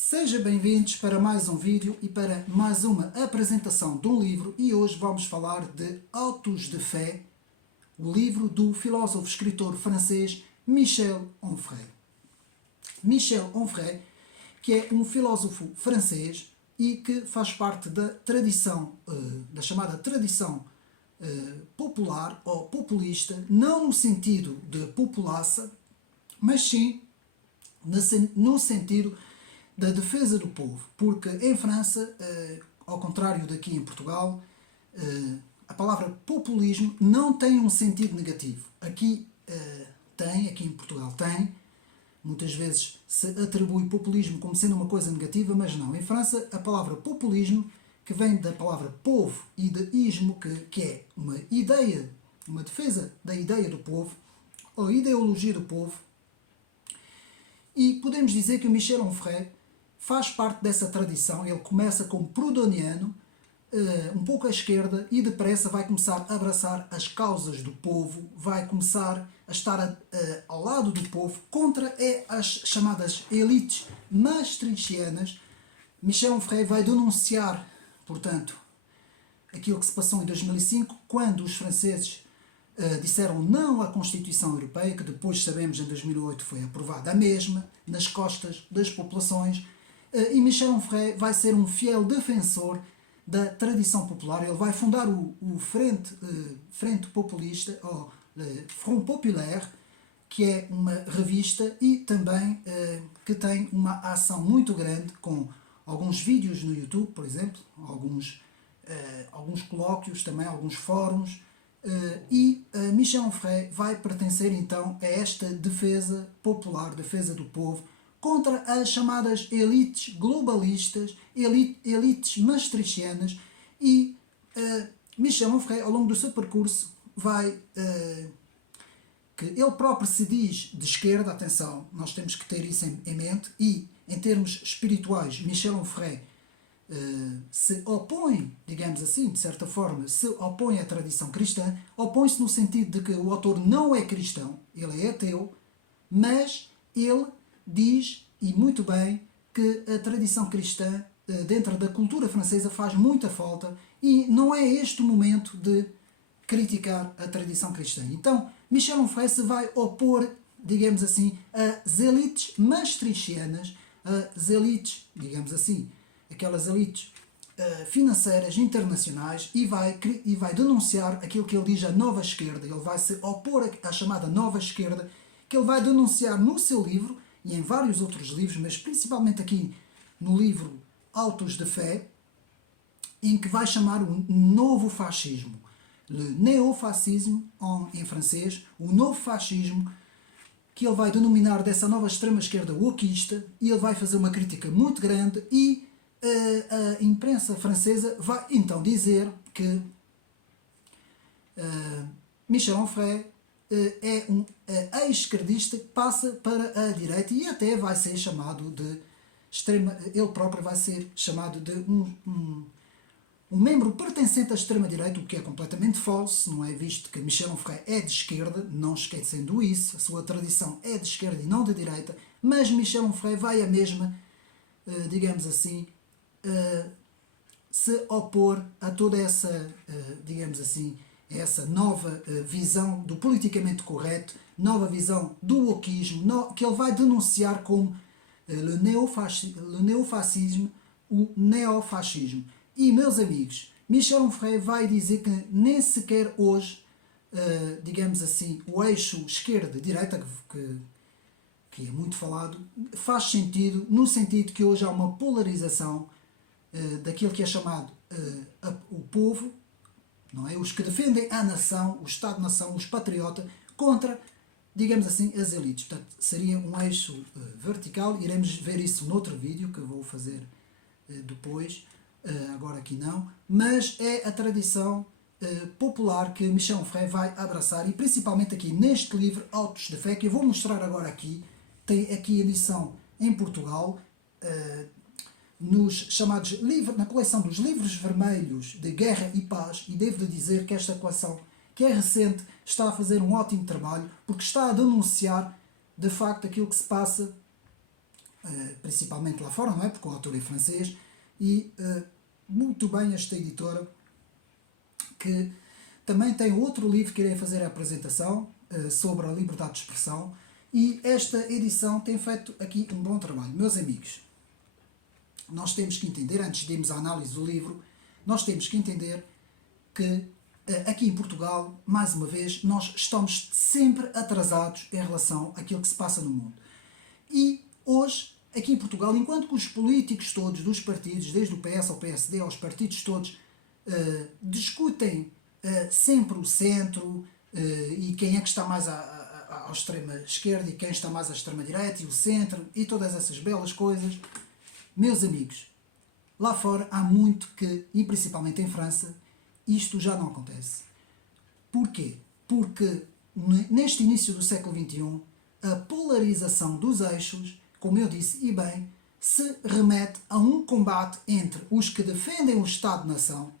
Sejam bem-vindos para mais um vídeo e para mais uma apresentação de um livro, e hoje vamos falar de Autos de Fé, o livro do filósofo escritor francês Michel Onfray. Michel Onfray, que é um filósofo francês e que faz parte da tradição, da chamada tradição popular ou populista, não no sentido de populaça, mas sim no sentido da defesa do povo, porque em França, ao contrário daqui em Portugal, a palavra populismo não tem um sentido negativo. Aqui aqui em Portugal tem, muitas vezes se atribui populismo como sendo uma coisa negativa, mas não. Em França, a palavra populismo, que vem da palavra povo e de ismo, que é uma ideia, uma defesa da ideia do povo, ou ideologia do povo, e podemos dizer que o Michel Onfray faz parte dessa tradição. Ele começa como proudhoniano, um pouco à esquerda, e depressa vai começar a abraçar as causas do povo, vai começar a estar ao lado do povo, contra as chamadas elites maastrichtianas. Michel Onfray vai denunciar, portanto, aquilo que se passou em 2005, quando os franceses disseram não à Constituição Europeia, que depois sabemos em 2008 foi aprovada a mesma, nas costas das populações. E Michel Onfray vai ser um fiel defensor da tradição popular. Ele vai fundar o Frente Populista, ou Front Populaire, que é uma revista e também que tem uma ação muito grande, com alguns vídeos no YouTube, por exemplo, alguns colóquios também, alguns fóruns. E Michel Onfray vai pertencer então a esta defesa popular, defesa do povo, contra as chamadas elites globalistas, elites maastrichtianas. E Michel Onfray, ao longo do seu percurso, que ele próprio se diz de esquerda, atenção, nós temos que ter isso em mente, e em termos espirituais, Michel Onfray se opõe, digamos assim, de certa forma, se opõe à tradição cristã. Opõe-se no sentido de que o autor não é cristão, ele é ateu, mas ele diz, e muito bem, que a tradição cristã dentro da cultura francesa faz muita falta, e não é este o momento de criticar a tradição cristã. Então, Michel Onfray se vai opor, digamos assim, às elites maastrichtianas, às elites, digamos assim, aquelas elites financeiras internacionais, e vai denunciar aquilo que ele diz a nova esquerda. Ele vai se opor à chamada nova esquerda, que ele vai denunciar no seu livro e em vários outros livros, mas principalmente aqui no livro Autos de Fé, em que vai chamar o novo fascismo, le néofascisme em francês, o novo fascismo, que ele vai denominar dessa nova extrema-esquerda wokista, e ele vai fazer uma crítica muito grande. E a imprensa francesa vai então dizer que Michel Onfray é um ex-esquerdista que passa para a direita, e até vai ser chamado de extrema, ele próprio vai ser chamado de um membro pertencente à extrema-direita, o que é completamente falso, não é? Visto que Michel Onfray é de esquerda, não esquecendo isso, a sua tradição é de esquerda e não de direita, mas Michel Onfray vai a mesma, digamos assim, se opor a toda essa, digamos assim, essa nova visão do politicamente correto, nova visão do wokismo, que ele vai denunciar como le néofascisme, o neofascismo. E, meus amigos, Michel Onfray vai dizer que nem sequer hoje, digamos assim, o eixo esquerda-direita, que é muito falado, faz sentido, no sentido que hoje há uma polarização daquilo que é chamado o povo, não é? Os que defendem a nação, o Estado-nação, os patriotas, contra, digamos assim, as elites. Portanto, seria um eixo vertical. Iremos ver isso noutro vídeo que eu vou fazer depois, agora aqui não, mas é a tradição popular que Michel Onfray vai abraçar, e principalmente aqui neste livro Autos de Fé, que eu vou mostrar agora aqui. Tem aqui a edição em Portugal, nos chamados livros, na coleção dos livros vermelhos de Guerra e Paz, e devo dizer que esta coleção, que é recente, está a fazer um ótimo trabalho, porque está a denunciar de facto aquilo que se passa principalmente lá fora, não é? Porque o autor é francês, e muito bem esta editora, que também tem outro livro que irei fazer a apresentação sobre a liberdade de expressão, e esta edição tem feito aqui um bom trabalho. Meus amigos, nós temos que entender, antes de irmos à análise do livro, nós temos que entender que aqui em Portugal, mais uma vez, nós estamos sempre atrasados em relação àquilo que se passa no mundo. E hoje, aqui em Portugal, enquanto que os políticos todos dos partidos, desde o PS ao PSD, aos partidos todos, discutem sempre o centro e quem é que está mais à extrema esquerda e quem está mais à extrema direita e o centro e todas essas belas coisas, meus amigos, lá fora há muito que, e principalmente em França, isto já não acontece. Porquê? Porque neste início do século XXI, a polarização dos eixos, como eu disse, e bem, se remete a um combate entre os que defendem o Estado-nação,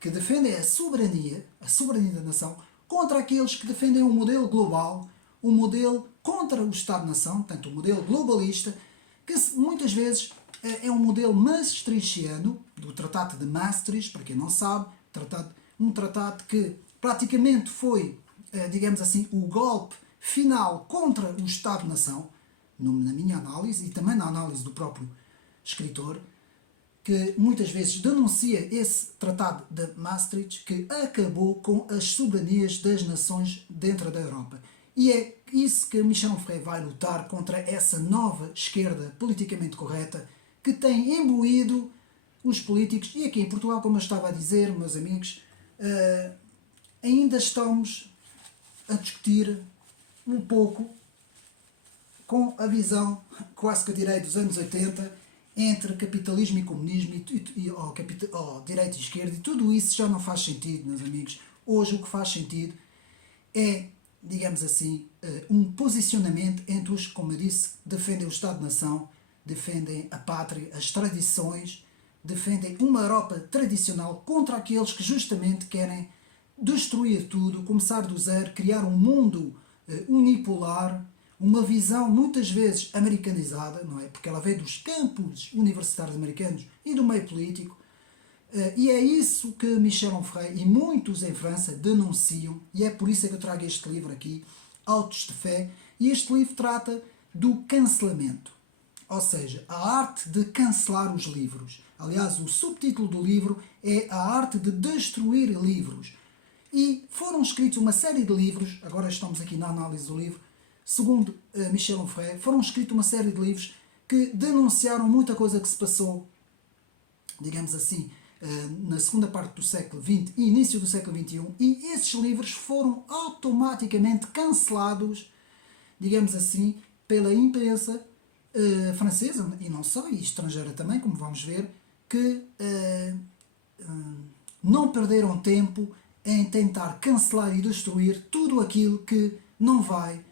que defendem a soberania da nação, contra aqueles que defendem um modelo global, um modelo contra o Estado-nação, portanto, um modelo globalista, que muitas vezes é um modelo maastrichtiano, do Tratado de Maastricht, para quem não sabe, um tratado que praticamente foi, digamos assim, o golpe final contra o Estado-nação, na minha análise e também na análise do próprio escritor, que muitas vezes denuncia esse Tratado de Maastricht que acabou com as soberanias das nações dentro da Europa. E é isso que Michel Onfray vai lutar contra essa nova esquerda politicamente correta que tem imbuído os políticos. E aqui em Portugal, como eu estava a dizer, meus amigos, ainda estamos a discutir um pouco com a visão, quase que eu direi, dos anos 80, entre capitalismo e comunismo, ou direita e esquerda, e tudo isso já não faz sentido, meus amigos. Hoje o que faz sentido é, digamos assim, um posicionamento entre os, como eu disse, defendem o Estado-nação, defendem a pátria, as tradições, defendem uma Europa tradicional contra aqueles que justamente querem destruir tudo, começar do zero, criar um mundo unipolar, uma visão muitas vezes americanizada, não é? Porque ela vem dos campos universitários americanos e do meio político, e é isso que Michel Onfray e muitos em França denunciam, e é por isso que eu trago este livro aqui, Autos de Fé, e este livro trata do cancelamento, ou seja, a arte de cancelar os livros. Aliás, o subtítulo do livro é A Arte de Destruir Livros. E foram escritos uma série de livros, agora estamos aqui na análise do livro, segundo Michel Onfray, foram escritos uma série de livros que denunciaram muita coisa que se passou, digamos assim, na segunda parte do século XX e início do século XXI, e esses livros foram automaticamente cancelados, digamos assim, pela imprensa francesa, e não só, e estrangeira também, como vamos ver, que não perderam tempo em tentar cancelar e destruir tudo aquilo que não vai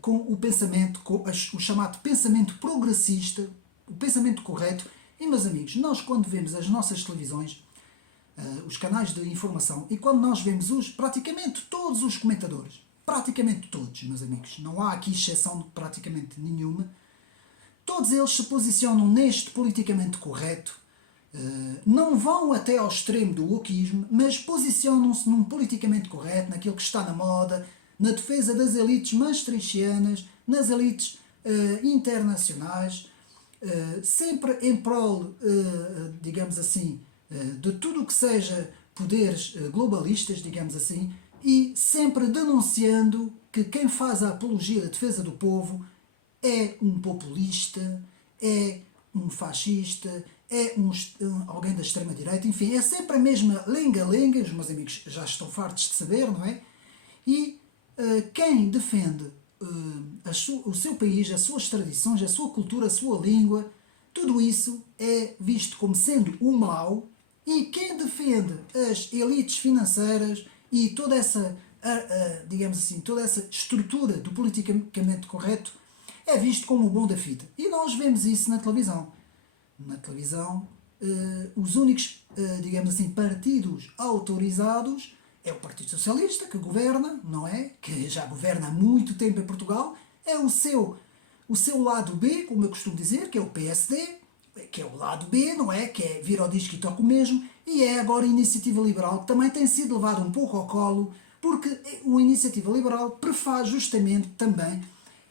com o pensamento, com o chamado pensamento progressista, o pensamento correto. E, meus amigos, nós quando vemos as nossas televisões, os canais de informação, e quando nós vemos praticamente todos os comentadores, praticamente todos, meus amigos, não há aqui exceção de praticamente nenhuma, todos eles se posicionam neste politicamente correto, não vão até ao extremo do wokismo, mas posicionam-se num politicamente correto, naquilo que está na moda, na defesa das elites maastrichtianas, nas elites internacionais, sempre em prol, digamos assim, de tudo o que seja poderes globalistas, digamos assim, e sempre denunciando que quem faz a apologia da defesa do povo é um populista, é um fascista, é alguém da extrema-direita, enfim, é sempre a mesma lenga-lenga, os meus amigos já estão fartos de saber, não é? E quem defende o seu país, as suas tradições, a sua cultura, a sua língua, tudo isso é visto como sendo o mal, e quem defende as elites financeiras e toda essa, digamos assim, toda essa estrutura do politicamente correto é visto como o bom da fita. E nós vemos isso na televisão. Na televisão, os únicos, digamos assim, partidos autorizados é o Partido Socialista, que governa, não é? Que já governa há muito tempo em Portugal, é o seu o seu lado B, como eu costumo dizer, que é o PSD, que é o lado B, não é? Que é vir ao disco e toca o mesmo, e é agora a Iniciativa Liberal, que também tem sido levado um pouco ao colo, porque o Iniciativa Liberal prefaz justamente também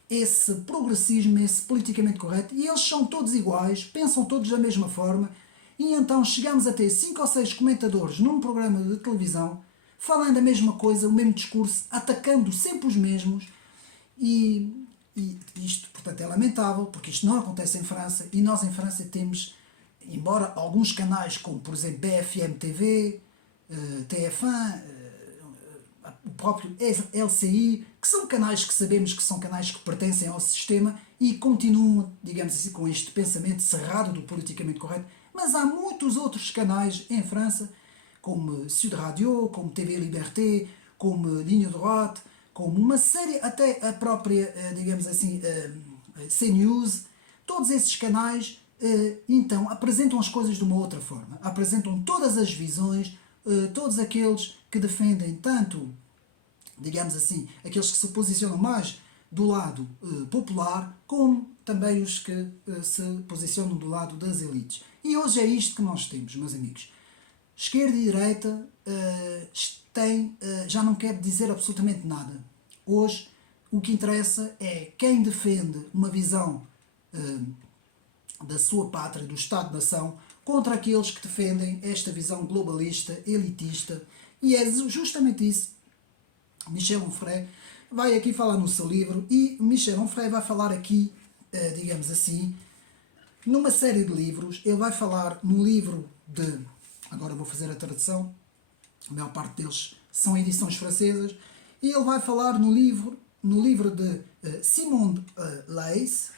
esse progressismo, esse politicamente correto, e eles são todos iguais, pensam todos da mesma forma, e então chegamos a ter 5 ou 6 comentadores num programa de televisão, falando a mesma coisa, o mesmo discurso, atacando sempre os mesmos, e isto, portanto, é lamentável, porque isto não acontece em França, e nós em França temos, embora alguns canais como, por exemplo, BFM TV, TF1, o próprio LCI, que são canais que sabemos que são canais que pertencem ao sistema e continuam, digamos assim, com este pensamento cerrado do politicamente correto, mas há muitos outros canais em França, como Sud Radio, como TV Liberté, como Ligne Droite, como uma série, até a própria, digamos assim, CNews, todos esses canais, então, apresentam as coisas de uma outra forma. Apresentam todas as visões, todos aqueles que defendem tanto, digamos assim, aqueles que se posicionam mais do lado popular, como também os que se posicionam do lado das elites. E hoje é isto que nós temos, meus amigos. Esquerda e direita já não quer dizer absolutamente nada. Hoje o que interessa é quem defende uma visão da sua pátria, do Estado-nação, contra aqueles que defendem esta visão globalista, elitista. E é justamente isso. Michel Onfray vai aqui falar no seu livro, e Michel Onfray vai falar aqui, digamos assim, numa série de livros. Ele vai falar no livro de, agora vou fazer a tradução, a maior parte deles são edições francesas, e ele vai falar no livro de Simone Leys,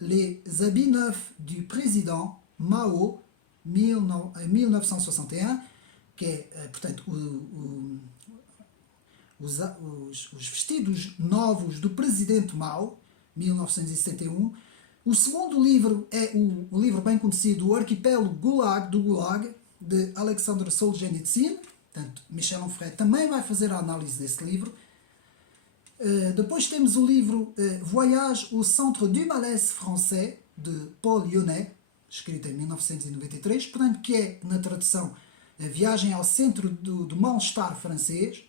Les habits neufs du président Mao, 1961, que é, portanto, os vestidos novos do presidente Mao, 1971. O segundo livro é o livro bem conhecido, O Arquipélago Gulag, do Gulag, de Alexandre Solzhenitsyn. Portanto, Michel Onfray também vai fazer a análise desse livro. Depois temos o livro Voyage au Centre du Malaise Français, de Paul Yonet, escrito em 1993, portanto, que é, na tradução, a Viagem ao Centro do Mal-Estar Francês,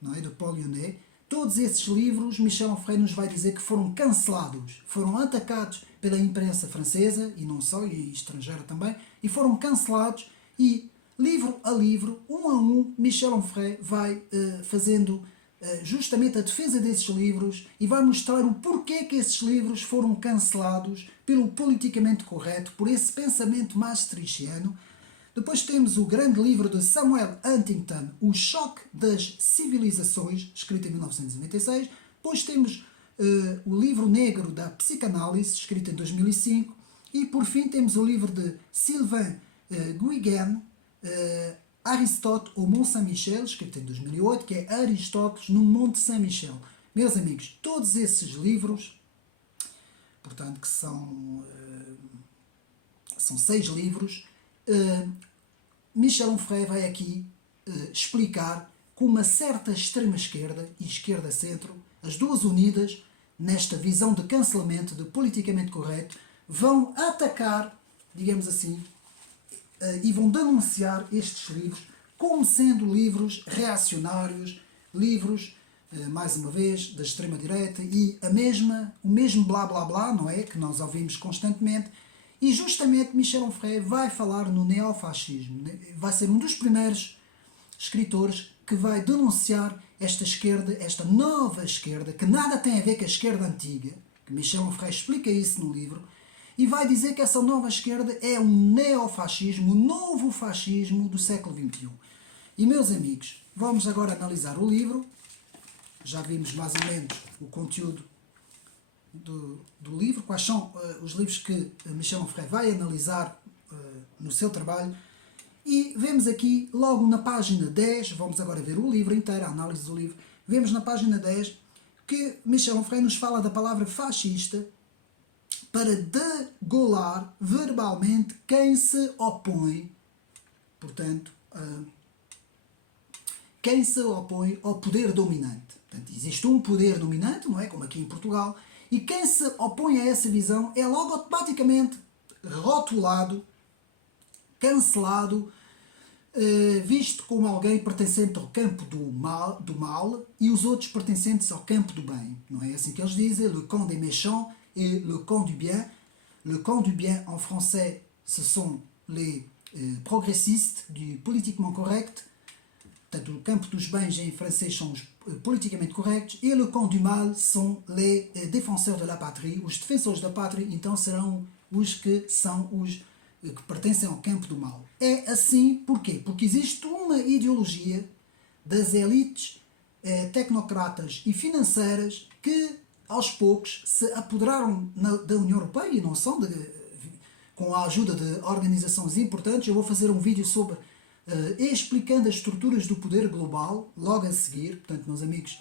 não é? De Paul Yonet. Todos esses livros, Michel Onfray nos vai dizer que foram cancelados, foram atacados pela imprensa francesa, e não só, e estrangeira também, e foram cancelados, e livro a livro, um a um, Michel Onfray vai fazendo justamente a defesa desses livros e vai mostrar o porquê que esses livros foram cancelados pelo politicamente correto, por esse pensamento maastrichtiano. Depois temos o grande livro de Samuel Huntington, O Choque das Civilizações, escrito em 1996. Depois temos o livro negro da psicanálise, escrito em 2005. E por fim temos o livro de Sylvain Guiguen, Aristote au Mont Saint-Michel, escrito em 2008, que é Aristóteles no Monte Saint-Michel. Meus amigos, todos esses livros, portanto, que são 6 livros, Michel Onfray vai aqui explicar como uma certa extrema-esquerda e esquerda-centro, as duas unidas nesta visão de cancelamento, de politicamente correto, vão atacar, digamos assim, e vão denunciar estes livros como sendo livros reacionários, livros, mais uma vez, da extrema-direita, e o mesmo blá blá blá, não é? Que nós ouvimos constantemente. E justamente Michel Onfray vai falar no neofascismo. Vai ser um dos primeiros escritores que vai denunciar esta esquerda, esta nova esquerda, que nada tem a ver com a esquerda antiga, que Michel Onfray explica isso no livro, e vai dizer que essa nova esquerda é um neofascismo, o novo fascismo do século XXI. E, meus amigos, vamos agora analisar o livro. Já vimos mais ou menos o conteúdo do livro, quais são os livros que Michel Onfray vai analisar no seu trabalho. E vemos aqui, logo na página 10, vamos agora ver o livro inteiro, a análise do livro, vemos na página 10 que Michel Onfray nos fala da palavra fascista para degolar verbalmente quem se opõe, portanto, quem se opõe ao poder dominante. Portanto, existe um poder dominante, não é? Como aqui em Portugal, E quem se opõe a essa visão é logo automaticamente rotulado, cancelado, visto como alguém pertencente ao campo do mal e os outros pertencentes ao campo do bem. Não é assim que eles dizem? Le camp des méchants et le camp du bien. Le camp du bien en français, ce sont les progressistes du politiquement correct. Portanto, o campo dos bens em francês são os politicamente correctos e le camp du mal são les défenseurs de la patrie. Os defensores da pátria, então, serão os que são os que pertencem ao campo do mal. É assim, porquê? Porque existe uma ideologia das elites tecnocratas e financeiras que, aos poucos, se apoderaram da União Europeia e não são, com a ajuda de organizações importantes. Eu vou fazer um vídeo sobre explicando as estruturas do poder global, logo a seguir. Portanto, meus amigos,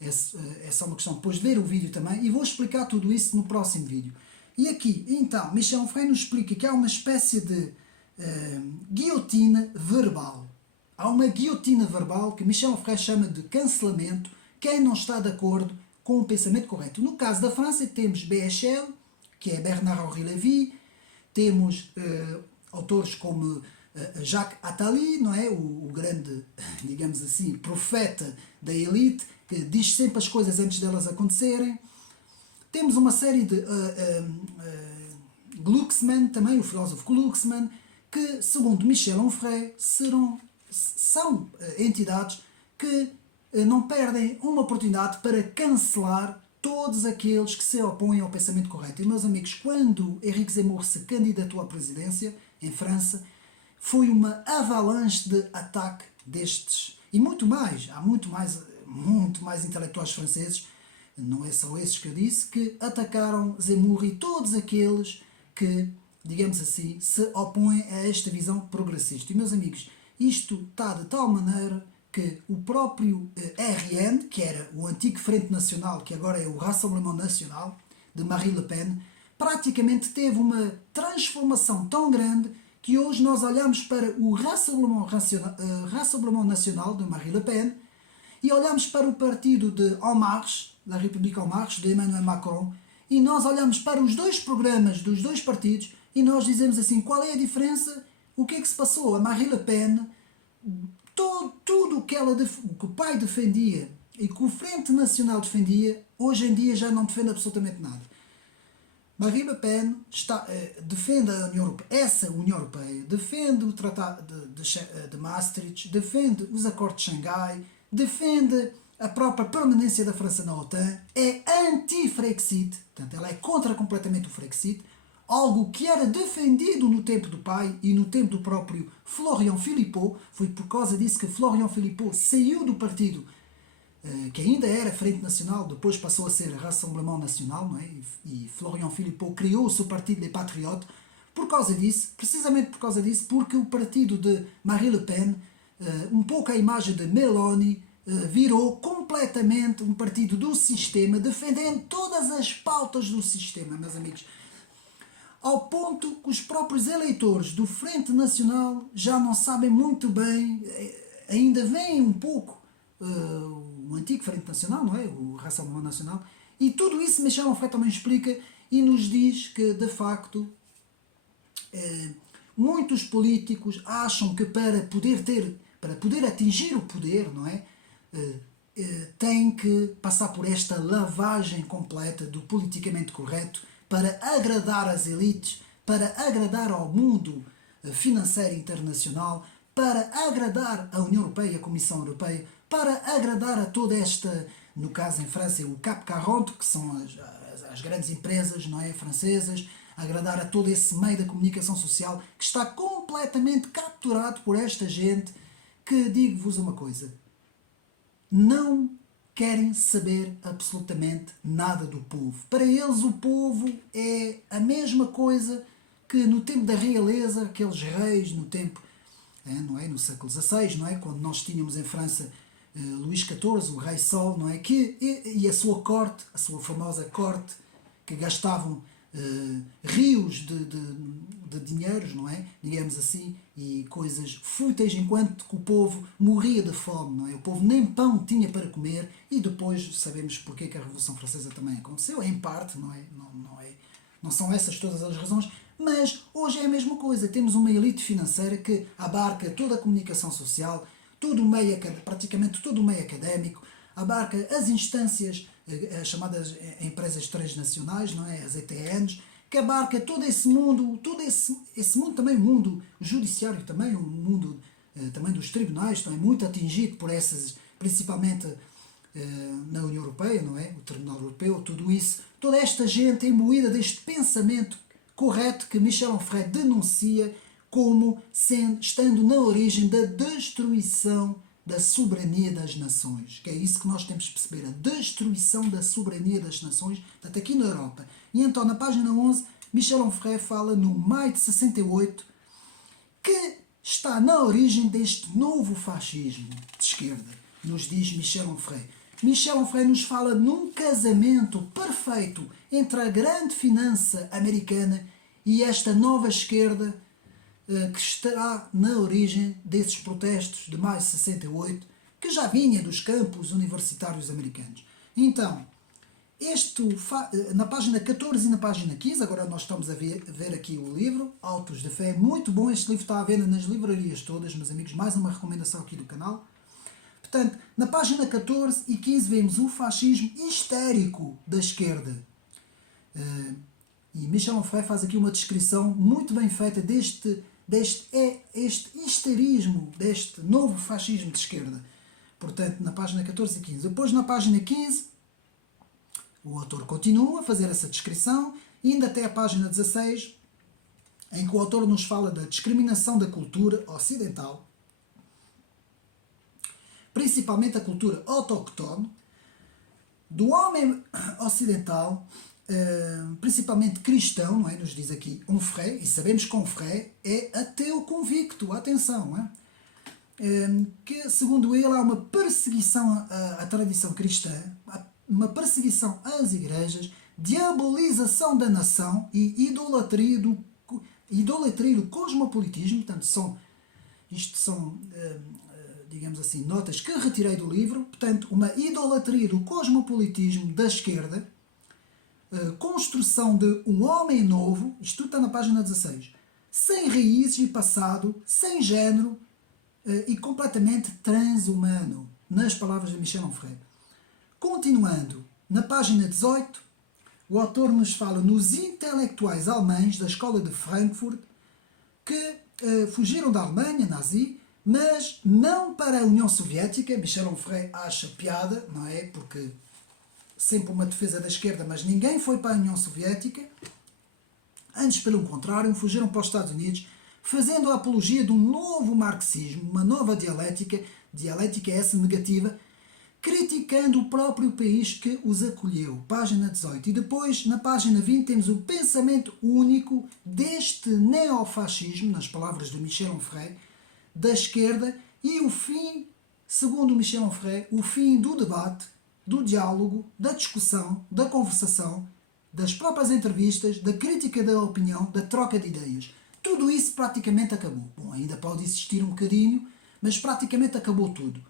é só uma questão depois de ver o vídeo também, e vou explicar tudo isso no próximo vídeo. E aqui, então, Michel Onfray nos explica que há uma espécie de guilhotina verbal. Há uma guilhotina verbal que Michel Onfray chama de cancelamento quem não está de acordo com o pensamento correto. No caso da França, temos BHL, que é Bernard-Henri Lévy, temos autores como Jacques Attali, não é? O grande, digamos assim, profeta da elite, que diz sempre as coisas antes delas acontecerem. Temos uma série de Glucksmann, também o filósofo Glucksmann, que, segundo Michel Onfray, são entidades que não perdem uma oportunidade para cancelar todos aqueles que se opõem ao pensamento correto. E, meus amigos, quando Éric Zemmour se candidatou à presidência em França, foi uma avalanche de ataque destes. E muito mais, há muito mais intelectuais franceses, não é só esses que eu disse, que atacaram Zemmour e todos aqueles que, digamos assim, se opõem a esta visão progressista. E, meus amigos, isto está de tal maneira que o próprio RN, que era o antigo Frente Nacional, que agora é o Rassemblement National, de Marine Le Pen, praticamente teve uma transformação tão grande que hoje nós olhamos para o Rassemblement National, de Marine Le Pen, e olhamos para o partido de En Marche, da République En Marche, de Emmanuel Macron, e nós olhamos para os dois programas dos dois partidos e nós dizemos assim, qual é a diferença? O que é que se passou? A Marine Le Pen, tudo o que o pai defendia e que o Frente Nacional defendia, hoje em dia já não defende absolutamente nada. Marine Le Pen defende a União Europeia, essa União Europeia, defende o Tratado de Maastricht, defende os Acordos de Xangai, defende a própria permanência da França na OTAN, é anti-Frexit, portanto ela é contra completamente o Frexit, algo que era defendido no tempo do pai e no tempo do próprio Florian Philippot. Foi por causa disso que Florian Philippot saiu do partido que ainda era Frente Nacional, depois passou a ser Rassemblement National, não é? E Florian Philippot criou o seu partido Les Patriotes por causa disso, precisamente por causa disso, porque o partido de Marine Le Pen, um pouco a imagem de Meloni, virou completamente um partido do sistema, defendendo todas as pautas do sistema, meus amigos. Ao ponto que os próprios eleitores do Frente Nacional já não sabem muito bem, ainda veem um pouco o antigo Frente Nacional, não é? O Rassemblement Nacional, e tudo isso Michel Onfray também explica e nos diz que, de facto, muitos políticos acham que para poder atingir o poder, não é? Têm que passar por esta lavagem completa do politicamente correto para agradar as elites, para agradar ao mundo financeiro internacional, para agradar a União Europeia, a Comissão Europeia, para agradar a toda esta, no caso em França, o CAC 40, que são as grandes empresas, não é, francesas, agradar a todo esse meio da comunicação social que está completamente capturado por esta gente que, digo-vos uma coisa, não querem saber absolutamente nada do povo. Para eles o povo é a mesma coisa que no tempo da realeza, aqueles reis no tempo, não é, no século XVI, não é, quando nós tínhamos em França Luís XIV, o rei Sol, não é, e a sua corte, a sua famosa corte, que gastavam rios de de dinheiros, não é? Digamos assim, e coisas fúteis, enquanto que o povo morria de fome, não é? O povo nem pão tinha para comer, e depois sabemos porque que a Revolução Francesa também aconteceu, em parte, não é? Não são essas todas as razões, mas hoje é a mesma coisa. Temos uma elite financeira que abarca toda a comunicação social, todo o meio, praticamente todo o meio académico, abarca as instâncias, as chamadas empresas transnacionais, não é? As ETNs, que abarca todo esse mundo, esse mundo também, o mundo judiciário também, o mundo também dos tribunais, também muito atingido por essas, principalmente na União Europeia, não é? O Tribunal Europeu, tudo isso, toda esta gente imbuída deste pensamento correto que Michel Onfray denuncia como estando na origem da destruição da soberania das nações, que é isso que nós temos de perceber, a destruição da soberania das nações, portanto, aqui na Europa. E então, na página 11, Michel Onfray fala no maio de 68, que está na origem deste novo fascismo de esquerda, nos diz Michel Onfray. Michel Onfray nos fala num casamento perfeito entre a grande finança americana e esta nova esquerda que estará na origem desses protestos de maio de 68, que já vinha dos campos universitários americanos. Então, na página 14 e na página 15, agora nós estamos a ver aqui o livro, Autos de Fé, muito bom, este livro está à venda nas livrarias todas, meus amigos, mais uma recomendação aqui do canal. Portanto, na página 14 e 15 vemos o fascismo histérico da esquerda. E Michel Onfray faz aqui uma descrição muito bem feita deste histerismo, deste novo fascismo de esquerda. Portanto, na página 14 e 15. Depois, na página 15, o autor continua a fazer essa descrição, indo até a página 16, em que o autor nos fala da discriminação da cultura ocidental, principalmente a cultura autóctone, do homem ocidental, principalmente cristão, não é? Nos diz aqui Onfray, e sabemos que Onfray é ateu convicto, atenção, não é? Que segundo ele há uma perseguição à tradição cristã, uma perseguição às igrejas, diabolização da nação e idolatria do cosmopolitismo. Portanto, isto são digamos assim, notas que retirei do livro. Portanto, uma idolatria do cosmopolitismo da esquerda, construção de um homem novo, isto tudo está na página 16, sem raízes e passado, sem género e completamente transhumano, nas palavras de Michel Onfray. Continuando, na página 18, o autor nos fala nos intelectuais alemães da escola de Frankfurt que fugiram da Alemanha nazi, mas não para a União Soviética. Michel Onfray acha piada, não é? Porque sempre uma defesa da esquerda, mas ninguém foi para a União Soviética. Antes, pelo contrário, fugiram para os Estados Unidos, fazendo a apologia de um novo marxismo, uma nova dialética essa negativa, criticando o próprio país que os acolheu. Página 18. E depois, na página 20, temos o pensamento único deste neofascismo, nas palavras de Michel Onfray, da esquerda, e o fim, segundo Michel Onfray, o fim do debate, do diálogo, da discussão, da conversação, das próprias entrevistas, da crítica da opinião, da troca de ideias. Tudo isso praticamente acabou. Bom, ainda pode existir um bocadinho, mas praticamente acabou tudo.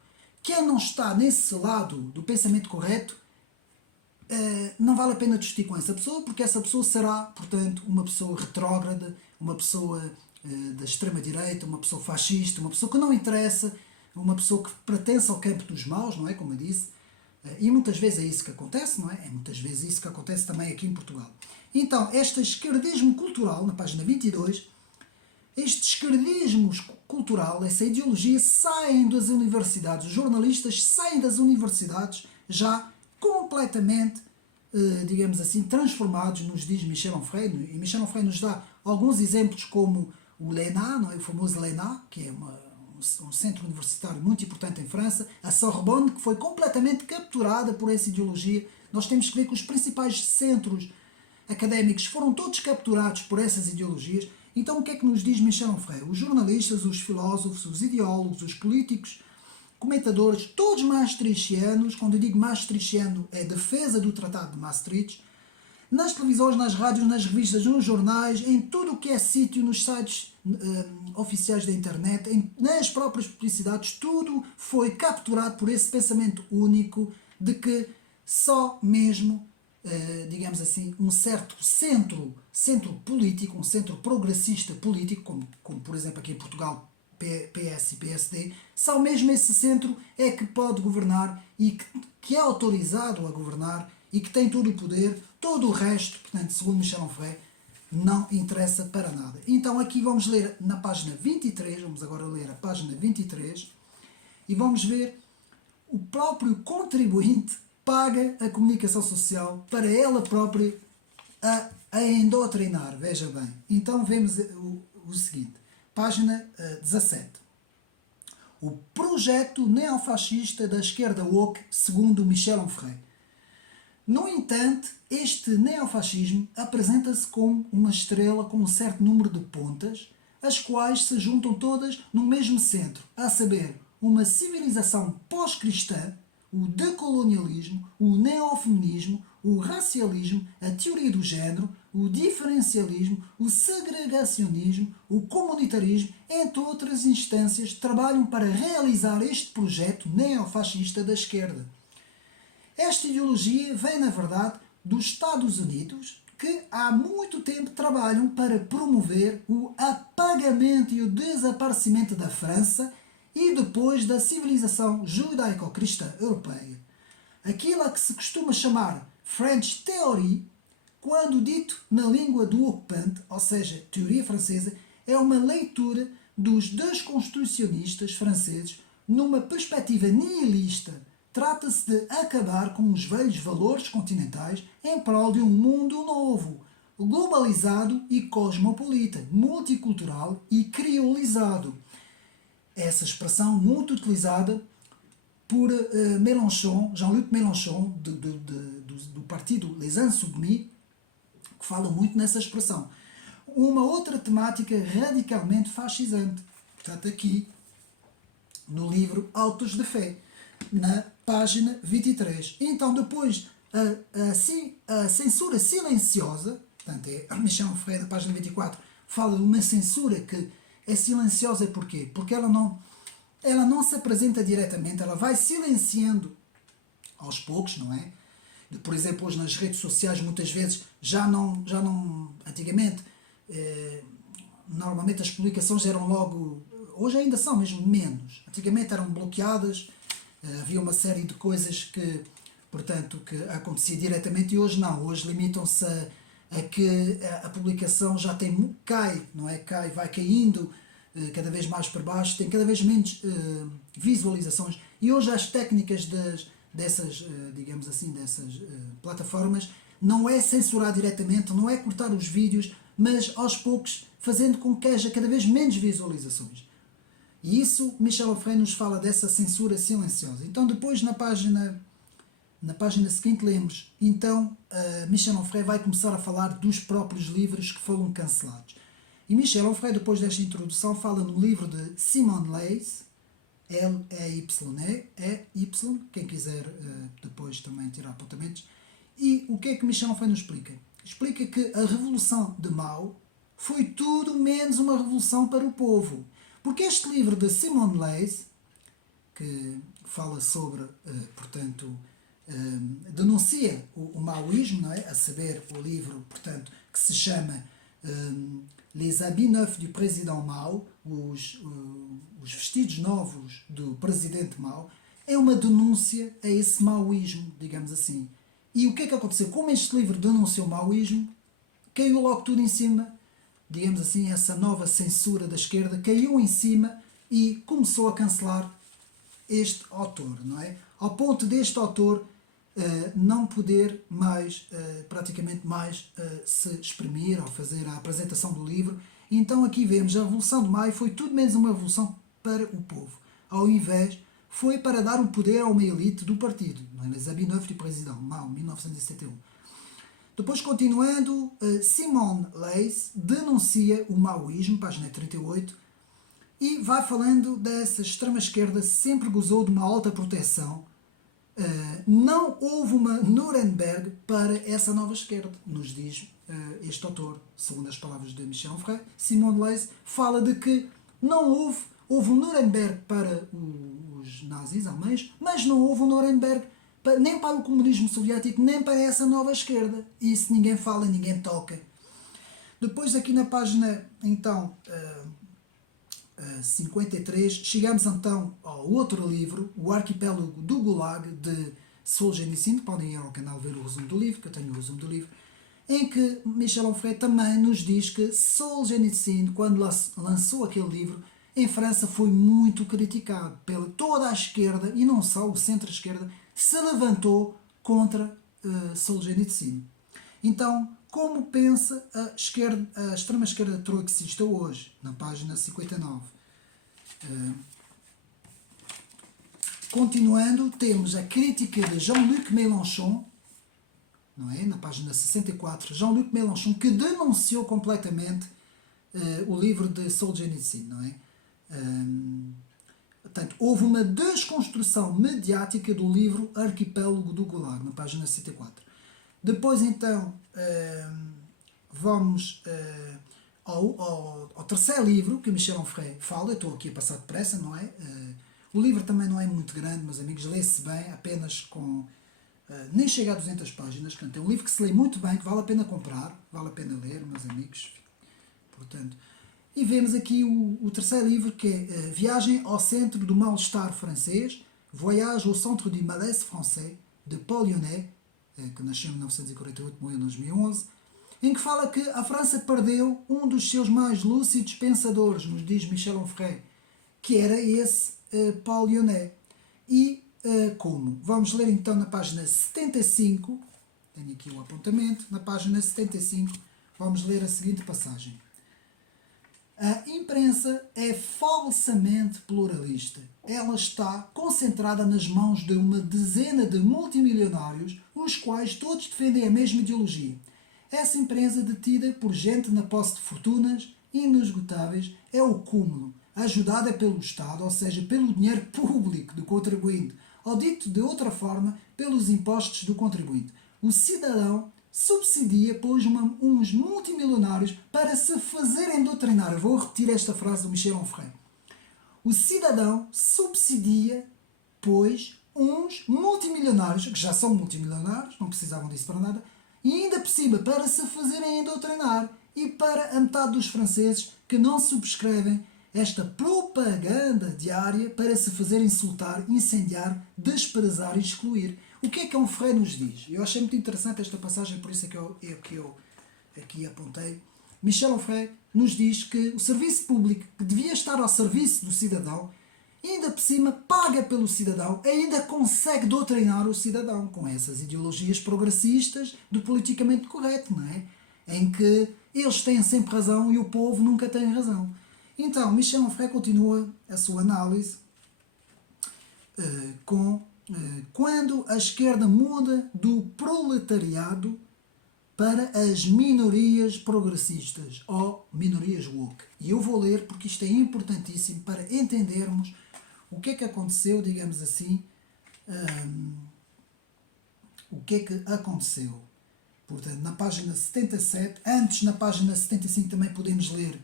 Quem não está nesse lado do pensamento correto, não vale a pena discutir com essa pessoa, porque essa pessoa será, portanto, uma pessoa retrógrada, uma pessoa da extrema-direita, uma pessoa fascista, uma pessoa que não interessa, uma pessoa que pertence ao campo dos maus, não é? Como eu disse. E muitas vezes é isso que acontece, não é? É muitas vezes isso que acontece também aqui em Portugal. Então, este esquerdismo cultural, na página 22, este esquerdismo cultural, essa ideologia, saem das universidades. Os jornalistas saem das universidades já completamente, digamos assim, transformados, nos diz Michel Onfray. E Michel Onfray nos dá alguns exemplos como o l'ENA, não é? O famoso l'ENA, que é um centro universitário muito importante em França, a Sorbonne, que foi completamente capturada por essa ideologia. Nós temos que ver que os principais centros académicos foram todos capturados por essas ideologias. Então, o que é que nos diz Michel Onfray? Os jornalistas, os filósofos, os ideólogos, os políticos, comentadores, todos maastrichtianos, quando eu digo maastrichtiano é defesa do Tratado de Maastricht, nas televisões, nas rádios, nas revistas, nos jornais, em tudo o que é sítio, nos sites oficiais da internet, nas próprias publicidades, tudo foi capturado por esse pensamento único de que só mesmo, digamos assim, um certo centro político, um centro progressista político, como por exemplo aqui em Portugal, PS e PSD, só mesmo esse centro é que pode governar e que é autorizado a governar e que tem todo o poder. Todo o resto, portanto, segundo Michel Onfray, não interessa para nada. Então aqui vamos ler na página 23, vamos agora ler a página 23 e vamos ver o próprio contribuinte paga a comunicação social para ela própria a endoctrinar, veja bem. Então vemos o seguinte, página 17. O projeto neofascista da esquerda woke, segundo Michel Onfray. No entanto, este neofascismo apresenta-se como uma estrela com um certo número de pontas, as quais se juntam todas no mesmo centro, a saber, uma civilização pós-cristã, o decolonialismo, o neofeminismo, o racialismo, a teoria do género, o diferencialismo, o segregacionismo, o comunitarismo, entre outras instâncias, trabalham para realizar este projeto neofascista da esquerda. Esta ideologia vem, na verdade, dos Estados Unidos, que há muito tempo trabalham para promover o apagamento e o desaparecimento da França e depois da civilização judaico-cristã europeia. Aquilo a que se costuma chamar French Theory, quando dito na língua do ocupante, ou seja, teoria francesa, é uma leitura dos desconstrucionistas franceses numa perspectiva nihilista. Trata-se de acabar com os velhos valores continentais em prol de um mundo novo, globalizado e cosmopolita, multicultural e criolizado. Essa expressão muito utilizada por Mélenchon, Jean-Luc Mélenchon, do partido Les Insoumis, que fala muito nessa expressão. Uma outra temática radicalmente fascisante, portanto aqui no livro Autos de Fé, na página 23. Então depois a censura silenciosa, portanto é Michel Onfray na página 24, fala de uma censura que é silenciosa porquê? Porque ela não se apresenta diretamente, ela vai silenciando aos poucos, não é? Por exemplo, hoje nas redes sociais muitas vezes já não antigamente, normalmente as publicações eram logo, hoje ainda são mesmo menos, antigamente eram bloqueadas, havia uma série de coisas que, portanto, que acontecia diretamente e hoje não, hoje limitam-se a que a publicação já cai, não é? Vai caindo cada vez mais para baixo, tem cada vez menos visualizações e hoje as técnicas dessas, digamos assim, dessas plataformas não é censurar diretamente, não é cortar os vídeos, mas aos poucos fazendo com que haja cada vez menos visualizações. E isso, Michel Onfray nos fala dessa censura silenciosa. Então depois na página seguinte lemos, então Michel Onfray vai começar a falar dos próprios livros que foram cancelados. E Michel Onfray, depois desta introdução, fala no livro de Simone Leys, L-E-Y-E-Y, quem quiser depois também tirar apontamentos. E o que é que Michel Onfray nos explica? Explica que a Revolução de Mao foi tudo menos uma revolução para o povo. Porque este livro de Simone Leys, que fala sobre, portanto, denuncia o maoísmo, não é? A saber, o livro, portanto, que se chama Les habits neufs du président Mao, os vestidos novos do presidente Mao, é uma denúncia a esse maoísmo, digamos assim. E o que é que aconteceu? Como este livro denunciou o maoísmo, caiu logo tudo em cima, digamos assim, essa nova censura da esquerda caiu em cima e começou a cancelar este autor, não é? Ao ponto deste autor não poder mais, praticamente mais, se exprimir ou fazer a apresentação do livro. Então aqui vemos, a Revolução de Maio foi tudo menos uma revolução para o povo. Ao invés, foi para dar o poder a uma elite do partido. Les habits neufs du président, Mao, 1971. Depois, continuando, Simone Leys denuncia o maoísmo, página 38, e vai falando dessa extrema-esquerda sempre gozou de uma alta proteção Não houve uma Nuremberg para essa nova esquerda, nos diz este autor, segundo as palavras de Michel Onfray. Simone Leys fala de que não houve um Nuremberg para os nazis alemães, mas não houve um Nuremberg nem para o comunismo soviético, nem para essa nova esquerda. Isso ninguém fala, ninguém toca. Depois aqui na página, então, 53, chegamos então ao outro livro, O Arquipélago do Gulag, de Solzhenitsyn. Podem ir ao canal ver o resumo do livro, que eu tenho o resumo do livro, em que Michel Onfray também nos diz que Solzhenitsyn, quando lançou aquele livro, em França foi muito criticado pela toda a esquerda, e não só o centro-esquerda, se levantou contra Solzhenitsyn. Então, como pensa a extrema-esquerda trotskista hoje, na página 59? Continuando, temos a crítica de Jean-Luc Mélenchon, não é? Na página 64, Jean-Luc Mélenchon, que denunciou completamente o livro de Solzhenitsyn, não é? Portanto, houve uma desconstrução mediática do livro Arquipélago do Gulag, na página 64. Depois, então, vamos ao terceiro livro que Michel Onfray fala. Eu estou aqui a passar depressa, não é? O livro também não é muito grande, meus amigos, lê-se bem, apenas com... nem chega a 200 páginas, portanto, é um livro que se lê muito bem, que vale a pena comprar, vale a pena ler, meus amigos. Portanto, e vemos aqui o terceiro livro, que é Viagem ao Centro do Mal-Estar Francês, Voyage au Centre du Malaise Français, de Paul Lyonnais, que nasceu em 1948, morreu em 2011, em que fala que a França perdeu um dos seus mais lúcidos pensadores, nos diz Michel Onfray, que era esse Paul Lyonnais. E como? Vamos ler então na página 75, tenho aqui o apontamento, na página 75, vamos ler a seguinte passagem. A imprensa é falsamente pluralista. Ela está concentrada nas mãos de uma dezena de multimilionários, os quais todos defendem a mesma ideologia. Essa imprensa, detida por gente na posse de fortunas inesgotáveis, é o cúmulo, ajudada pelo Estado, ou seja, pelo dinheiro público do contribuinte, ou dito de outra forma, pelos impostos do contribuinte. O cidadão subsidia, pois, uns multimilionários para se fazerem doutrinar. Eu vou repetir esta frase do Michel Onfray. O cidadão subsidia, pois, uns multimilionários, que já são multimilionários, não precisavam disso para nada, e ainda por cima para se fazerem doutrinar, e para a metade dos franceses que não subscrevem esta propaganda diária para se fazer insultar, incendiar, desprezar e excluir. O que é que Onfray nos diz? Eu achei muito interessante esta passagem, por isso é que eu aqui apontei. Michel Onfray nos diz que o serviço público, que devia estar ao serviço do cidadão, ainda por cima paga pelo cidadão, ainda consegue doutrinar o cidadão com essas ideologias progressistas do politicamente correto, não é? Em que eles têm sempre razão e o povo nunca tem razão. Então, Michel Onfray continua a sua análise quando a esquerda muda do proletariado para as minorias progressistas ou minorias woke. E eu vou ler porque isto é importantíssimo para entendermos o que é que aconteceu, digamos assim, o que é que aconteceu. Portanto, na página 77, antes na página 75 também podemos ler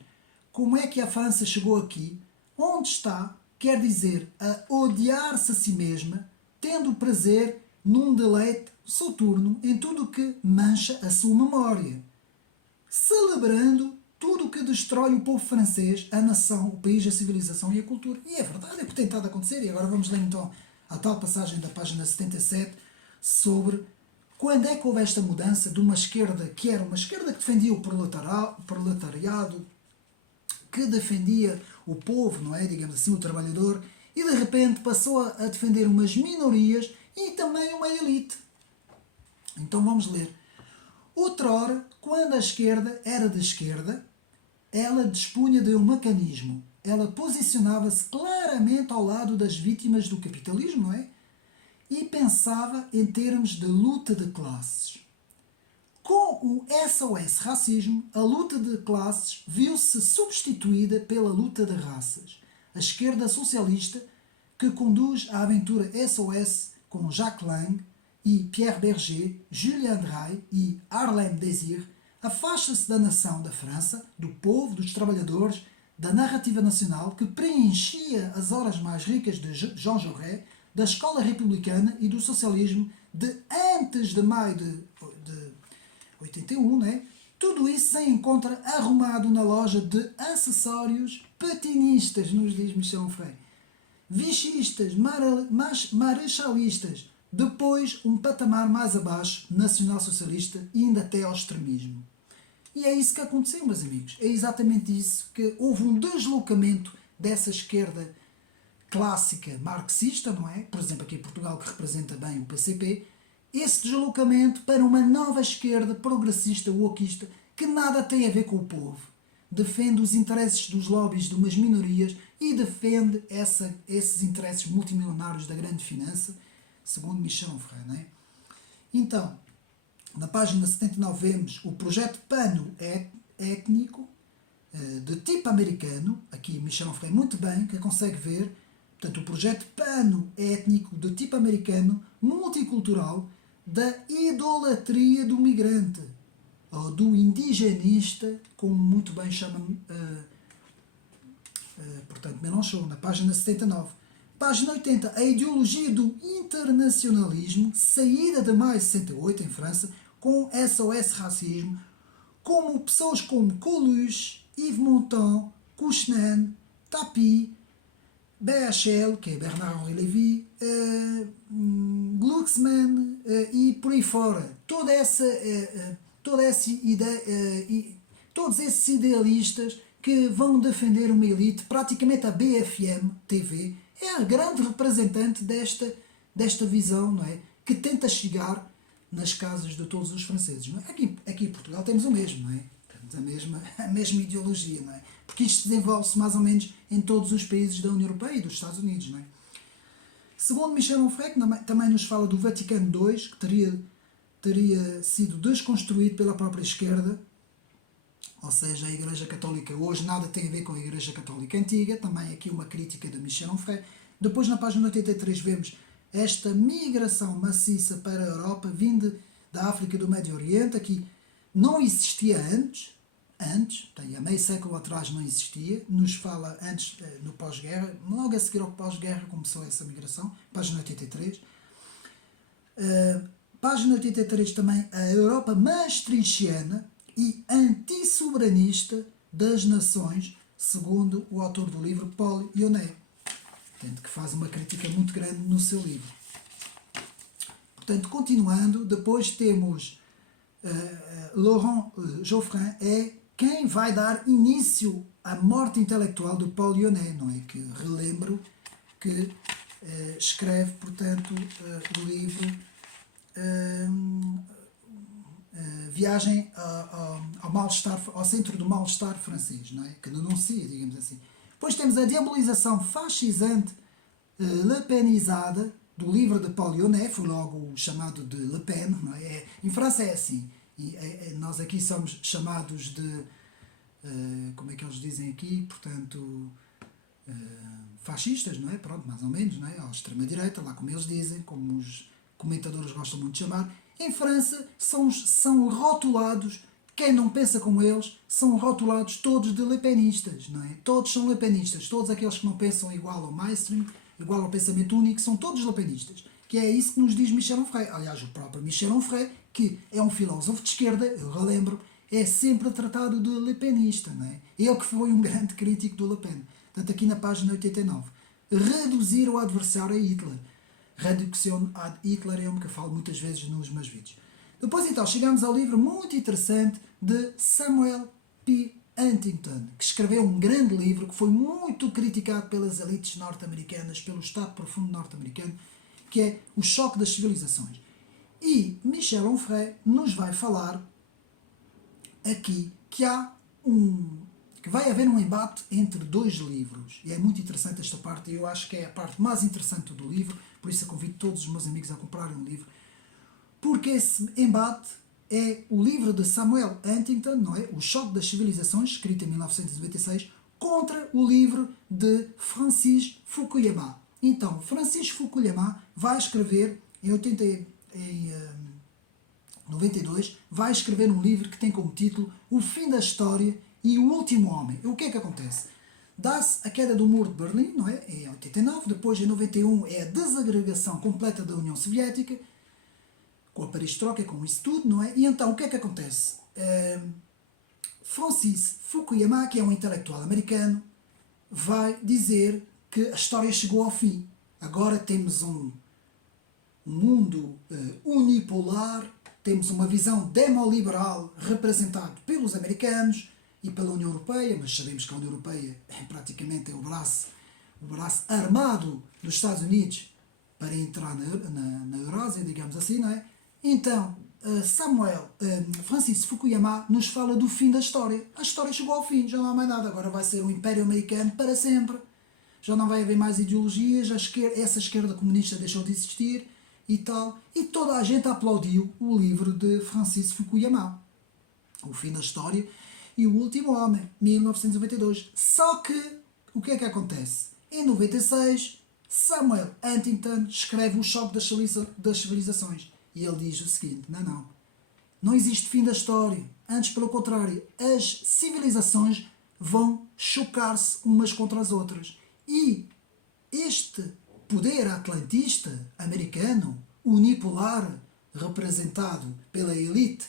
como é que a França chegou aqui, onde está, quer dizer, a odiar-se a si mesma, tendo prazer num deleite soturno em tudo o que mancha a sua memória, celebrando tudo o que destrói o povo francês, a nação, o país, a civilização e a cultura. E é verdade, é o que tem estado a acontecer. E agora vamos ler então a tal passagem da página 77 sobre quando é que houve esta mudança de uma esquerda que era uma esquerda que defendia o proletariado, que defendia o povo, não é? Digamos assim, o trabalhador, e de repente passou a defender umas minorias e também uma elite. Então vamos ler. Outrora, quando a esquerda era de esquerda, ela dispunha de um mecanismo. Ela posicionava-se claramente ao lado das vítimas do capitalismo, não é? E pensava em termos de luta de classes. Com o SOS Racismo, a luta de classes viu-se substituída pela luta de raças. A esquerda socialista, que conduz a aventura SOS, com Jacques Lang e Pierre Berger, Julien Drey e Harlem Désir, afasta-se da nação da França, do povo, dos trabalhadores, da narrativa nacional que preenchia as horas mais ricas de Jean Jaurès, da escola republicana e do socialismo de antes de maio de 81, né? Tudo isso se encontra arrumado na loja de acessórios patinistas, nos diz Michel Onfray. Vichistas, marechalistas, depois um patamar mais abaixo, nacional-socialista e ainda até ao extremismo. E é isso que aconteceu, meus amigos. É exatamente isso, que houve um deslocamento dessa esquerda clássica marxista, não é? Por exemplo, aqui em Portugal, que representa bem o PCP, esse deslocamento para uma nova esquerda progressista, wokista, que nada tem a ver com o povo. Defende os interesses dos lobbies de umas minorias e defende esses interesses multimilionários da grande finança, segundo Michel Onfray, não é? Então, na página 79 vemos o projeto pan-étnico de tipo americano, aqui Michel Onfray muito bem, que consegue ver, portanto, o projeto pan-étnico de tipo americano, multicultural, da idolatria do migrante, ou do indigenista, como muito bem chama, portanto, Mélenchon, na página 79. Página 80, a ideologia do internacionalismo, saída de maio de 68 em França, com SOS Racismo, como pessoas como Coluche, Yves Montand, Kouchner, Tapie, BHL, que é Bernard-Henri Lévy, Glucksmann e por aí fora. Toda essa ideia, todos esses idealistas que vão defender uma elite, praticamente a BFM TV, é a grande representante desta visão, não é? Que tenta chegar nas casas de todos os franceses. Não é? Aqui em Portugal temos o mesmo, não é? Temos a mesma ideologia, não é? Porque isto desenvolve-se mais ou menos em todos os países da União Europeia e dos Estados Unidos, não é? Segundo Michel Onfray, que também nos fala do Vaticano II, que teria sido desconstruído pela própria esquerda, ou seja, a Igreja Católica hoje nada tem a ver com a Igreja Católica antiga, também aqui uma crítica de Michel Onfray. Depois, na página 83, vemos esta migração maciça para a Europa, vinda da África e do Médio Oriente, aqui não existia antes, há meio século atrás não existia, nos fala antes, no pós-guerra, logo a seguir ao pós-guerra começou essa migração, página 83. Página 83 também, a Europa maastrichtiana e antissoberanista das nações, segundo o autor do livro, Paul Yonet, que faz uma crítica muito grande no seu livro. Portanto, continuando, depois temos Laurent Geoffrin, é quem vai dar início à morte intelectual do Paul Yonet, não é? Que relembro que escreve, portanto, o livro Viagem ao centro do mal-estar francês, não é? Que denuncia, digamos assim. Depois temos a diabolização fascisante, lepenizada, do livro de Paul Yonet, foi logo o chamado de Le Pen, não é? Em França é assim, e nós aqui somos chamados de, como é que eles dizem aqui, portanto, fascistas, não é? Pronto, mais ou menos, não é? À extrema-direita, lá como eles dizem, como os comentadores gostam muito de chamar. Em França são rotulados, quem não pensa como eles, são rotulados todos de lepenistas, não é? Todos são lepenistas, todos aqueles que não pensam igual ao mainstream, igual ao pensamento único, são todos lepenistas. Que é isso que nos diz Michel Onfray. Aliás, o próprio Michel Onfray, que é um filósofo de esquerda, eu relembro, é sempre tratado de lepenista, não é? Ele que foi um grande crítico do Le Pen. Portanto, aqui na página 89. Reduzir o adversário a Hitler. Reduction ad Hitlerem, que eu falo muitas vezes nos meus vídeos. Depois, então, chegamos ao livro muito interessante de Samuel P. Huntington, que escreveu um grande livro que foi muito criticado pelas elites norte-americanas, pelo Estado profundo norte-americano, que é O Choque das Civilizações. E Michel Onfray nos vai falar aqui que vai haver um embate entre dois livros. E é muito interessante esta parte, e eu acho que é a parte mais interessante do livro, por isso eu convido todos os meus amigos a comprarem um livro, porque esse embate é o livro de Samuel Huntington, não é? O Choque das Civilizações, escrito em 1996, contra o livro de Francis Fukuyama. Então, Francis Fukuyama vai escrever, em 92, vai escrever um livro que tem como título O Fim da História e o Último Homem. E o que é que acontece? Dá-se a queda do Muro de Berlim, não é? Em 89, depois em 91 é a desagregação completa da União Soviética, com a Perestroika, com isso tudo, não é? E então, o que é que acontece? Francis Fukuyama, que é um intelectual americano, vai dizer que a história chegou ao fim. Agora temos um mundo unipolar, temos uma visão demoliberal representada pelos americanos e pela União Europeia, mas sabemos que a União Europeia praticamente é o braço armado dos Estados Unidos para entrar na Eurásia, digamos assim, não é? Então, Francis Fukuyama nos fala do fim da história. A história chegou ao fim, já não há mais nada. Agora vai ser um Império Americano para sempre. Já não vai haver mais ideologias, essa esquerda comunista deixou de existir e tal. E toda a gente aplaudiu o livro de Francis Fukuyama, O Fim da História e o Último Homem, 1992. Só que, o que é que acontece? Em 96, Samuel Huntington escreve O Choque das Civilizações. E ele diz o seguinte: não existe fim da história. Antes, pelo contrário, as civilizações vão chocar-se umas contra as outras. E este poder atlantista americano, unipolar, representado pela elite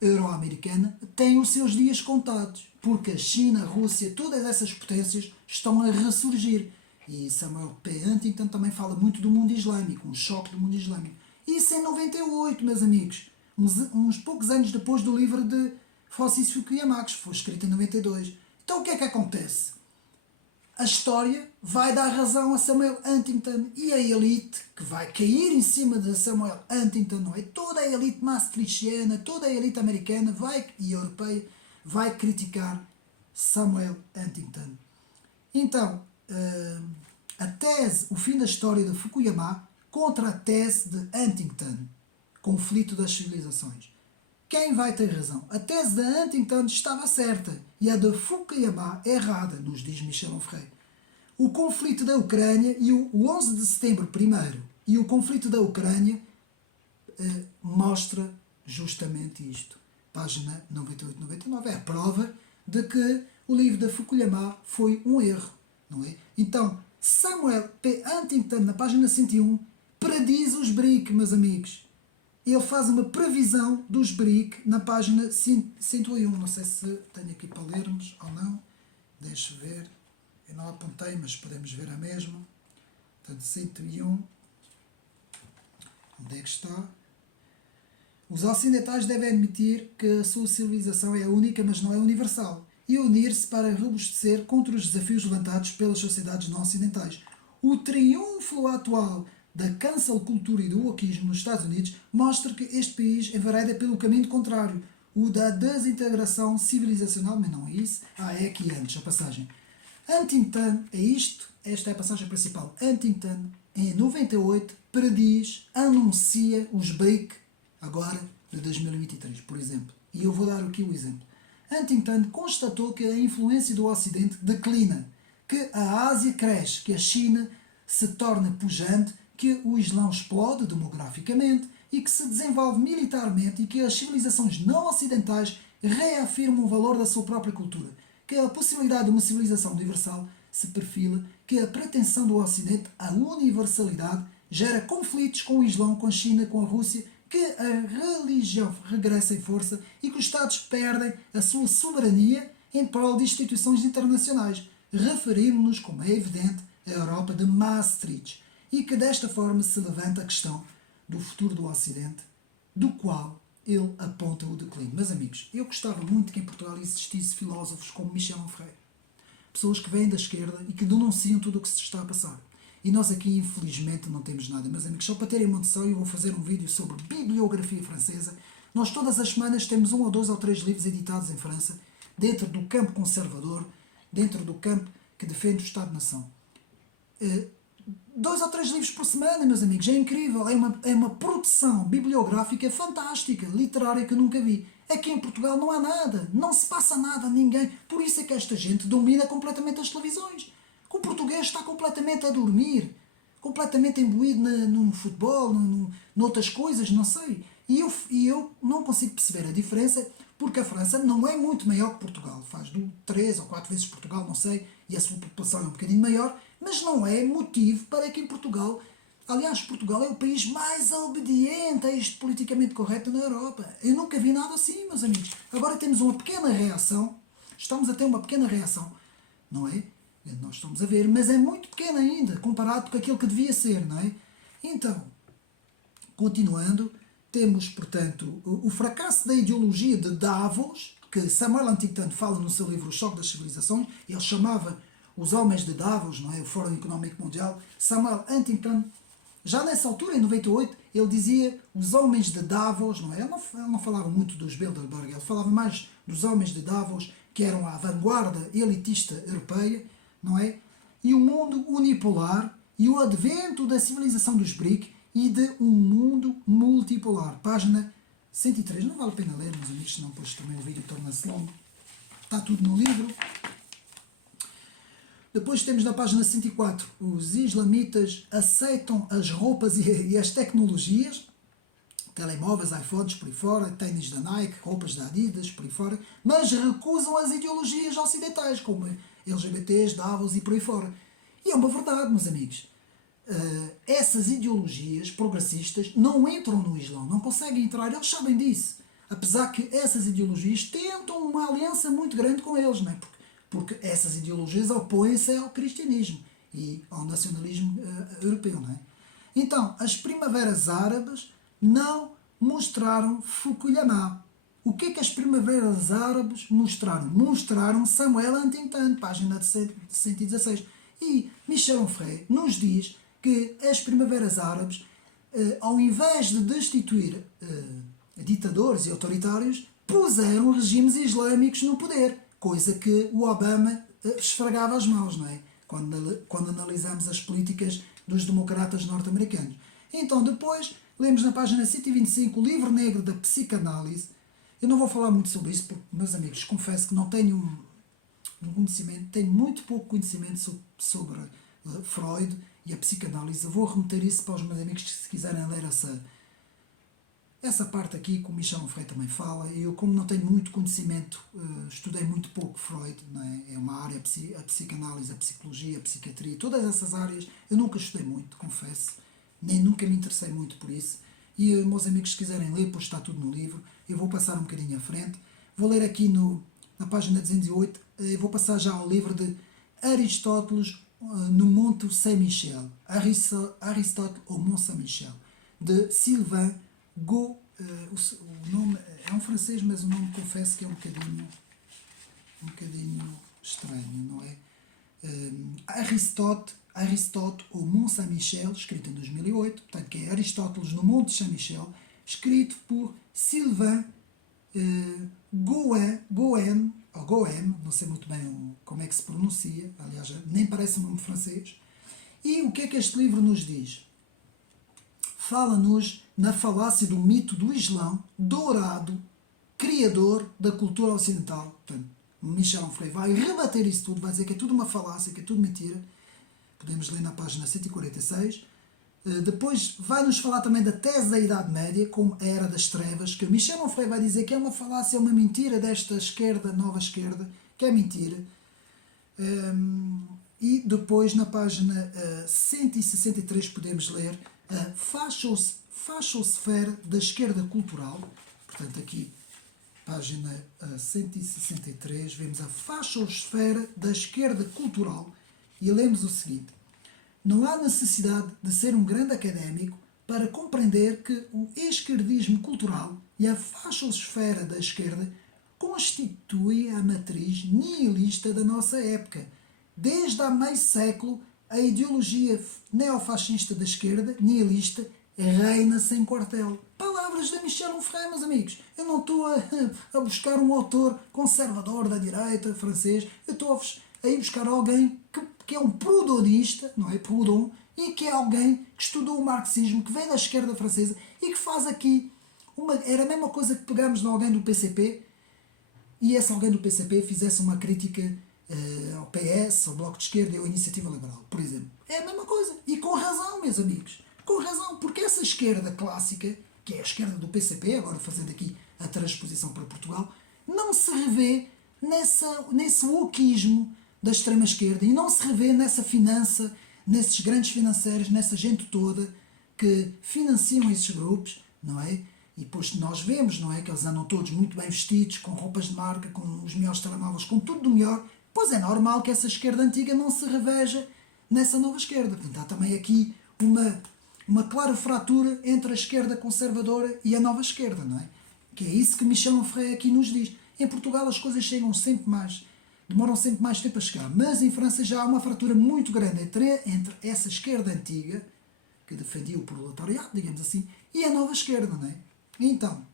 euro-americana, tem os seus dias contados, porque a China, a Rússia, todas essas potências estão a ressurgir. E Samuel P. Huntington também fala muito do mundo islâmico, um choque do mundo islâmico. Isso em 98, meus amigos, uns poucos anos depois do livro de Francis Fukuyama, que foi escrito em 92. Então o que é que acontece? A história vai dar razão a Samuel Huntington e a elite que vai cair em cima de Samuel Huntington, não é? Toda a elite maastrichtiana, toda a elite americana e europeia vai criticar Samuel Huntington. Então, a tese, o fim da história de Fukuyama contra a tese de Huntington, conflito das civilizações. Quem vai ter razão? A tese de Huntington estava certa e a de Fukuyama errada, nos diz Michel Onfray. O conflito da Ucrânia e o 11 de setembro primeiro e o conflito da Ucrânia mostra justamente isto. Página 98-99 é a prova de que o livro de Fukuyama foi um erro, não é? Então, Samuel P. Huntington, na página 101, prediz os BRIC, meus amigos. Ele faz uma previsão dos BRIC na página 101. Não sei se tenho aqui para lermos ou não. Deixa ver. Eu não apontei, mas podemos ver a mesma. Portanto, 101. Onde é que está? Os ocidentais devem admitir que a sua civilização é única, mas não é universal, e unir-se para robustecer contra os desafios levantados pelas sociedades não ocidentais. O triunfo atual da cancel culture e do wokeismo nos Estados Unidos mostra que este país envereda pelo caminho contrário, o da desintegração civilizacional, mas não é isso. É aqui antes, a passagem. Huntington, esta é a passagem principal. Huntington, em 98, prediz, anuncia os BRIC, agora de 2023, por exemplo. E eu vou dar aqui o exemplo. Huntington constatou que a influência do Ocidente declina, que a Ásia cresce, que a China se torna pujante, que o Islão explode demograficamente e que se desenvolve militarmente e que as civilizações não ocidentais reafirmam o valor da sua própria cultura, que a possibilidade de uma civilização universal se perfila, que a pretensão do Ocidente à universalidade gera conflitos com o Islão, com a China, com a Rússia, que a religião regressa em força e que os Estados perdem a sua soberania em prol de instituições internacionais. Referimos-nos, como é evidente, à Europa de Maastricht, e que desta forma se levanta a questão do futuro do Ocidente, do qual ele aponta o declínio. Meus amigos, eu gostava muito que em Portugal existisse filósofos como Michel Onfray, pessoas que vêm da esquerda e que denunciam tudo o que se está a passar. E nós aqui, infelizmente, não temos nada. Meus amigos, só para terem uma noção, eu vou fazer um vídeo sobre bibliografia francesa. Nós todas as semanas temos 1 ou 2 ou 3 livros editados em França, dentro do campo conservador, dentro do campo que defende o Estado-nação. 2 ou 3 livros por semana, meus amigos, é incrível, é uma produção bibliográfica fantástica, literária que eu nunca vi. Aqui em Portugal não há nada, não se passa nada a ninguém, por isso é que esta gente domina completamente as televisões. O português está completamente a dormir. completamente imbuído no futebol, noutras coisas, não sei. E eu não consigo perceber a diferença, porque a França não é muito maior que Portugal. Faz 3 ou 4 vezes Portugal, não sei, e a sua população é um bocadinho maior, mas não é motivo para que em Portugal... Aliás, Portugal é o país mais obediente a isto politicamente correto na Europa. Eu nunca vi nada assim, meus amigos. Agora temos uma pequena reação, estamos a ter uma pequena reação, não é? Nós estamos a ver, mas é muito pequena ainda, comparado com aquilo que devia ser, não é? Então, continuando, temos, portanto, o fracasso da ideologia de Davos, que Samuel Huntington fala no seu livro O Choque das Civilizações. Ele chamava os homens de Davos, não é? O Fórum Económico Mundial. Samuel Huntington, já nessa altura, em 98, ele dizia os homens de Davos, não é? Ele não falava muito dos Bilderberg, ele falava mais dos homens de Davos, que eram a vanguarda elitista europeia, não é? E o mundo unipolar e o advento da civilização dos BRIC e de um mundo multipolar. Página 103. Não vale a pena ler, meus amigos, senão depois também o vídeo torna-se longo. Está tudo no livro. Depois temos na página 104, os islamitas aceitam as roupas e as tecnologias, telemóveis, iPhones, por aí fora, tênis da Nike, roupas da Adidas, por aí fora, mas recusam as ideologias ocidentais, como LGBTs, Davos e por aí fora. E é uma verdade, meus amigos. Essas ideologias progressistas não entram no Islão, não conseguem entrar, eles sabem disso. Apesar que essas ideologias tentam uma aliança muito grande com eles, não é? Porque essas ideologias opõem-se ao cristianismo e ao nacionalismo europeu, não é? Então, as primaveras árabes não mostraram Fukuyama. O que é que as primaveras árabes mostraram? Mostraram Samuel Huntington, página 116. E Michel Onfray nos diz que as primaveras árabes, ao invés de destituir ditadores e autoritários, puseram regimes islâmicos no poder, coisa que o Obama esfregava as mãos, não é? Quando analisamos as políticas dos democratas norte-americanos. Então, depois, lemos na página 125 o livro negro da psicanálise. Eu não vou falar muito sobre isso, porque, meus amigos, confesso que não tenho um conhecimento, tenho muito pouco conhecimento sobre Freud e a psicanálise. Eu vou remeter isso para os meus amigos que, se quiserem ler essa parte aqui, que o Michel Onfray também fala. Eu, como não tenho muito conhecimento, estudei muito pouco Freud, não é? É uma área, a psicanálise, a psicologia, a psiquiatria, todas essas áreas, eu nunca estudei muito, confesso, nem nunca me interessei muito por isso. E meus amigos, se quiserem ler, pois está tudo no livro. Eu vou passar um bocadinho à frente. Vou ler aqui na página 208, eu vou passar já ao livro de Aristóteles no Monte Saint-Michel. Aristóteles au Mont Saint-Michel, de Sylvain Go, o nome é um francês, mas o nome, confesso que é um bocadinho estranho, não é? Aristote au Mont Saint-Michel, escrito em 2008, portanto que é Aristóteles no Monte Saint-Michel, escrito por Sylvain Goem, não sei muito bem como é que se pronuncia, aliás, nem parece um nome francês. E o que é que este livro nos diz? Fala-nos na falácia do mito do Islão dourado, criador da cultura ocidental. Portanto, Michel Onfray vai rebater isso tudo, vai dizer que é tudo uma falácia, que é tudo mentira. Podemos ler na página 146. Depois vai-nos falar também da tese da Idade Média, como a Era das Trevas, que Michel Onfray vai dizer que é uma falácia, é uma mentira desta esquerda, nova esquerda, que é mentira. E depois, na página 163, podemos ler a fachosfera da esquerda cultural. Portanto, aqui, página 163, vemos a fachosfera da esquerda cultural e lemos o seguinte: não há necessidade de ser um grande académico para compreender que o esquerdismo cultural e a fachosfera da esquerda constituem a matriz nihilista da nossa época. Desde há meio século, a ideologia neofascista da esquerda, nihilista, reina sem quartel. Palavras de Michel Onfray, meus amigos. Eu não estou a buscar um autor conservador da direita francês. Eu estou a ir buscar alguém que é um proudhonista, não é? Proudhon, e que é alguém que estudou o marxismo, que vem da esquerda francesa e que faz aqui era a mesma coisa que pegamos de alguém do PCP e esse alguém do PCP fizesse uma crítica ao PS, ao Bloco de Esquerda e à Iniciativa Liberal, por exemplo. É a mesma coisa. E com razão, meus amigos. Com razão. Porque essa esquerda clássica, que é a esquerda do PCP, agora fazendo aqui a transposição para Portugal, não se revê nesse wokismo da extrema-esquerda e não se revê nessa finança, nesses grandes financeiros, nessa gente toda que financiam esses grupos, não é? E depois nós vemos, não é? Que eles andam todos muito bem vestidos, com roupas de marca, com os melhores telemóveis, com tudo do melhor. Pois é normal que essa esquerda antiga não se reveja nessa nova esquerda. Portanto, há também aqui uma clara fratura entre a esquerda conservadora e a nova esquerda, não é? Que é isso que Michel Onfray aqui nos diz. Em Portugal as coisas chegam sempre mais, demoram sempre mais tempo a chegar, mas em França já há uma fratura muito grande entre essa esquerda antiga, que defendia o proletariado, digamos assim, e a nova esquerda, não é? Então,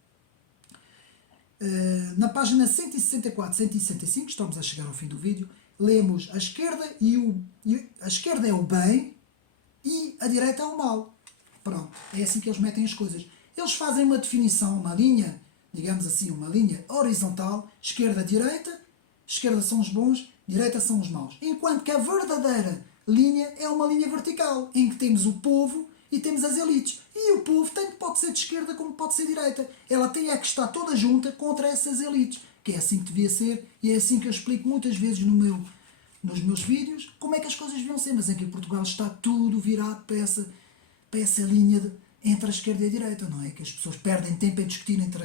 na página 164, 165, estamos a chegar ao fim do vídeo, lemos a esquerda a esquerda é o bem e a direita é o mal. Pronto, é assim que eles metem as coisas. Eles fazem uma definição, uma linha, digamos assim, uma linha horizontal, esquerda-direita, esquerda são os bons, direita são os maus. Enquanto que a verdadeira linha é uma linha vertical, em que temos o povo e temos as elites. E o povo tanto pode ser de esquerda como pode ser de direita. Ela tem é que estar toda junta contra essas elites. Que é assim que devia ser e é assim que eu explico muitas vezes nos meus vídeos como é que as coisas deviam ser. Mas aqui em Portugal está tudo virado para essa linha entre a esquerda e a direita, não é? Que as pessoas perdem tempo a discutir entre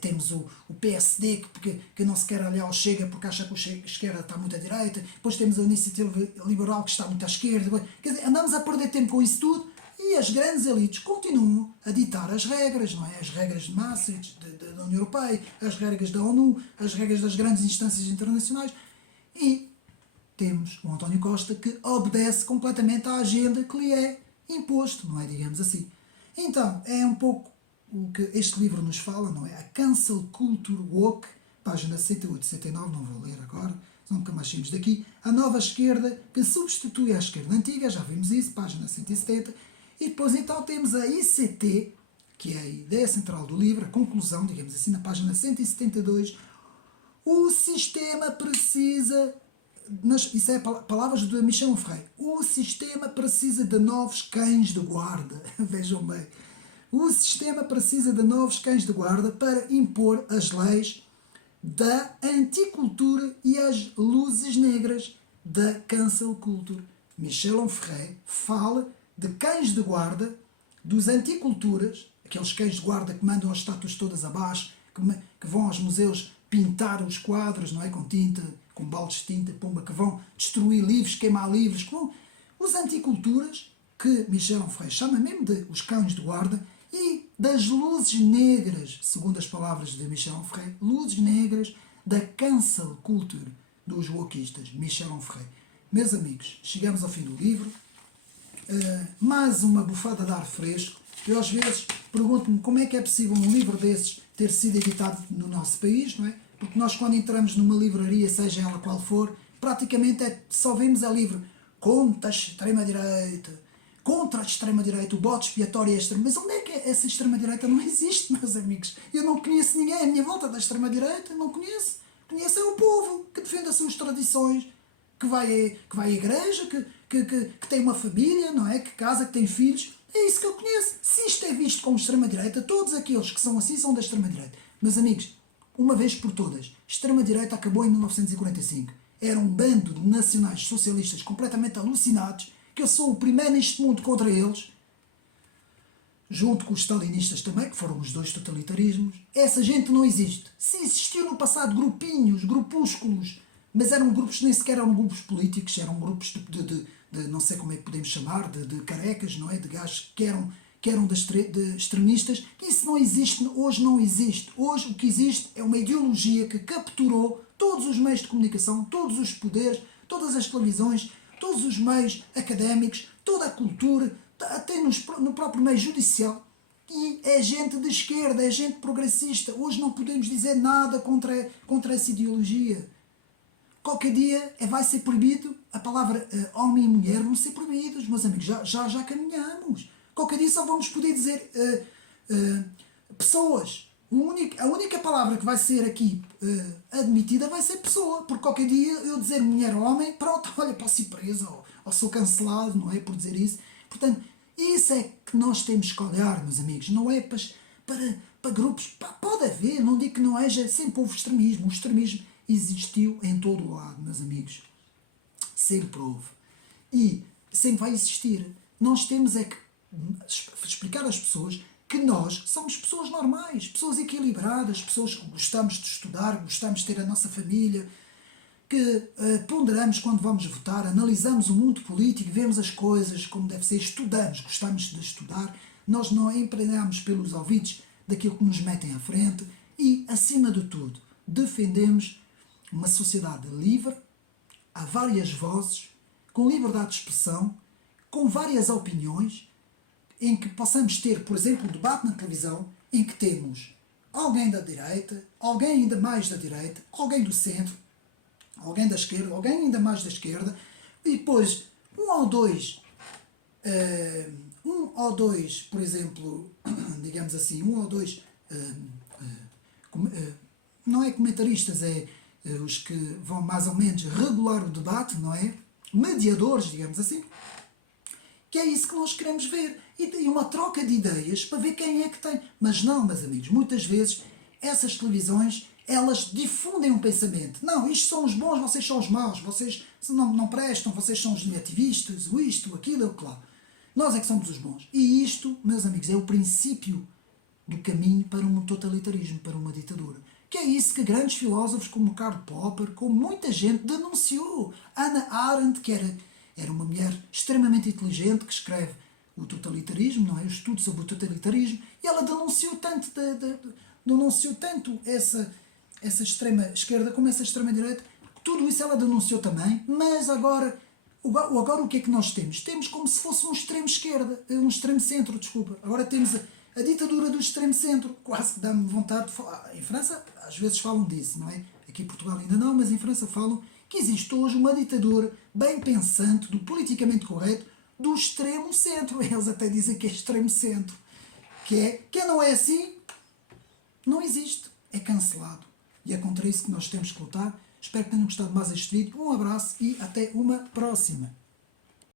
temos o PSD que não se quer olhar ao Chega porque acha que a esquerda está muito à direita, depois temos a Iniciativa Liberal que está muito à esquerda. Quer dizer, andamos a perder tempo com isso tudo e as grandes elites continuam a ditar as regras, não é? As regras de Maastricht, da União Europeia, as regras da ONU, as regras das grandes instâncias internacionais e temos o António Costa que obedece completamente à agenda que lhe é imposto, não é? Digamos assim. Então, é um pouco o que este livro nos fala, não é? A Cancel Culture Woke, página 68 e 69, não vou ler agora, senão nunca mais saímos daqui. A nova esquerda que substitui a esquerda antiga, já vimos isso, página 170. E depois então temos a ICT, que é a ideia central do livro, a conclusão, digamos assim, na página 172. O sistema precisa... Isso é palavras de Michel Onfray. O sistema precisa de novos cães de guarda. Vejam bem. O sistema precisa de novos cães de guarda para impor as leis da anticultura e as luzes negras da cancel culture. Michel Onfray fala de cães de guarda dos anticulturas, aqueles cães de guarda que mandam as estátuas todas abaixo, que vão aos museus pintar os quadros, não é? Com tinta, com baldes de tinta, pumba, que vão destruir livros, queimar livros, que vão... Os anticulturas, que Michel Onfray chama mesmo de os cães de guarda, e das luzes negras, segundo as palavras de Michel Onfray, luzes negras da cancel culture dos wokistas, Michel Onfray. Meus amigos, chegamos ao fim do livro. Mais uma bufada de ar fresco. Eu às vezes pergunto-me como é que é possível um livro desses ter sido editado no nosso país, não é? Porque nós quando entramos numa livraria, seja ela qual for, praticamente só vemos a livro contra a extrema-direita, o bote expiatório é extremo. Mas onde é que essa extrema-direita não existe, meus amigos? Eu não conheço ninguém à minha volta da extrema-direita, não conheço. Conheço é o povo que defende as suas tradições, que vai à igreja, que tem uma família, não é? Que casa, que tem filhos. É isso que eu conheço. Se isto é visto como extrema-direita, todos aqueles que são assim são da extrema-direita. Meus amigos, uma vez por todas, extrema-direita acabou em 1945. Era um bando de nacionais socialistas completamente alucinados, que eu sou o primeiro neste mundo contra eles, junto com os stalinistas também, que foram os dois totalitarismos. Essa gente não existe. Se existiu no passado grupinhos, grupúsculos, mas eram grupos que nem sequer eram grupos políticos, eram grupos de não sei como é que podemos chamar, de carecas, não é? De gajos que eram de extremistas. Isso não existe, hoje não existe. Hoje o que existe é uma ideologia que capturou todos os meios de comunicação, todos os poderes, todas as televisões, todos os meios académicos, toda a cultura, até no próprio meio judicial. E é gente de esquerda, é gente progressista. Hoje não podemos dizer nada contra essa ideologia. Qualquer dia vai ser proibido, a palavra homem e mulher vão ser proibidos, meus amigos, já caminhamos. Qualquer dia só vamos poder dizer pessoas. A única palavra que vai ser aqui admitida vai ser pessoa, porque qualquer dia eu dizer mulher ou homem, pronto, olha, posso ir preso ou sou cancelado, não é, por dizer isso. Portanto, isso é que nós temos que olhar, meus amigos, não é para grupos, pode haver, não digo que não haja, sempre houve extremismo, o extremismo existiu em todo o lado, meus amigos, sempre houve, e sempre vai existir. Nós temos é que explicar às pessoas que nós somos pessoas normais, pessoas equilibradas, pessoas que gostamos de estudar, gostamos de ter a nossa família, que ponderamos quando vamos votar, analisamos o mundo político, vemos as coisas como deve ser, estudamos, gostamos de estudar, nós não empreendemos pelos ouvidos daquilo que nos metem à frente e, acima de tudo, defendemos uma sociedade livre, há várias vozes, com liberdade de expressão, com várias opiniões, em que possamos ter, por exemplo, um debate na televisão, em que temos alguém da direita, alguém ainda mais da direita, alguém do centro, alguém da esquerda, alguém ainda mais da esquerda, e depois por exemplo, digamos assim, não é comentaristas, é os que vão mais ou menos regular o debate, não é? Mediadores, digamos assim, que é isso que nós queremos ver. E uma troca de ideias para ver quem é que tem. Mas não, meus amigos, muitas vezes essas televisões, elas difundem um pensamento. Não, isto são os bons, vocês são os maus, vocês não prestam, vocês são os negativistas, o isto, aquilo, o que lá. Nós é que somos os bons. E isto, meus amigos, é o princípio do caminho para um totalitarismo, para uma ditadura. Que é isso que grandes filósofos como Karl Popper, como muita gente denunciou. Hannah Arendt, que era uma mulher extremamente inteligente, que escreve o totalitarismo, não é? O estudo sobre o totalitarismo, e ela denunciou tanto essa extrema esquerda como essa extrema direita. Tudo isso ela denunciou também, mas agora o que é que nós temos? Temos como se fosse um extremo esquerda, um extremo centro, desculpa. Agora temos a ditadura do extremo centro, quase que dá-me vontade de falar. Em França, às vezes falam disso, não é? Aqui em Portugal ainda não, mas em França falam que existe hoje uma ditadura bem pensante, do politicamente correto, do extremo centro. Eles até dizem que é extremo centro. Quem não é assim, não existe. É cancelado. E é contra isso que nós temos que lutar. Espero que tenham gostado mais deste vídeo. Um abraço e até uma próxima.